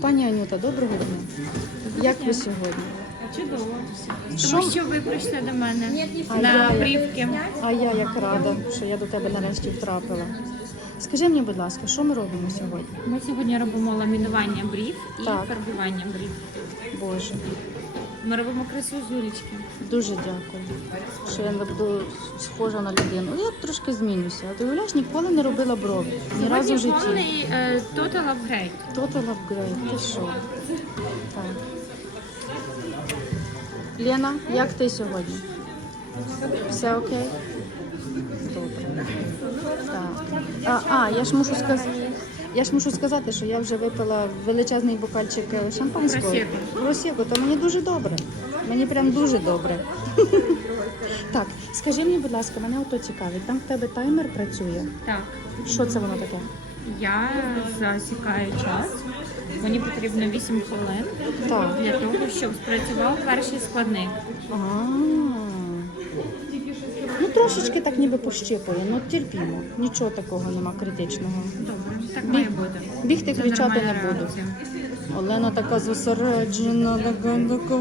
Пані Анюта, доброго дня. Як ви сьогодні? Чудово. Що? Тому що ви прийшли до мене А на брівки. А я як рада, що я до тебе нарешті втрапила. Скажи мені, будь ласка, що ми робимо сьогодні? Ми сьогодні робимо ламінування брів і Так. фарбування брів. Боже, Ми робимо красу з Юлічки. дуже дякую, що я не буду схожа на людину. Я трошки змінюся. А ти уявляєш, ніколи не робила брови. Ні разу в житті. повний е, total upgrade. Total upgrade, ти що? Так. Лена, як ти сьогодні? Все окей? Добре. Так. А, а я ж мушу сказати. Я ж мушу сказати, що я вже випила величезний бокальчик е, шампанського. Просеко, то мені дуже добре. Мені прям дуже добре. Так, скажи мені, будь ласка, мене ото цікавить. Там в тебе таймер працює. Так, Що це воно таке? я засікаю час. Мені потрібно 8 хвилин Так. для того, щоб спрацював перший складник. А. Ну трошечки так ніби пощипує, ну терпімо. Нічого такого нема критичного. Добре, так має бути. Бігти кричати не буду. Олена така зосереджена, така, така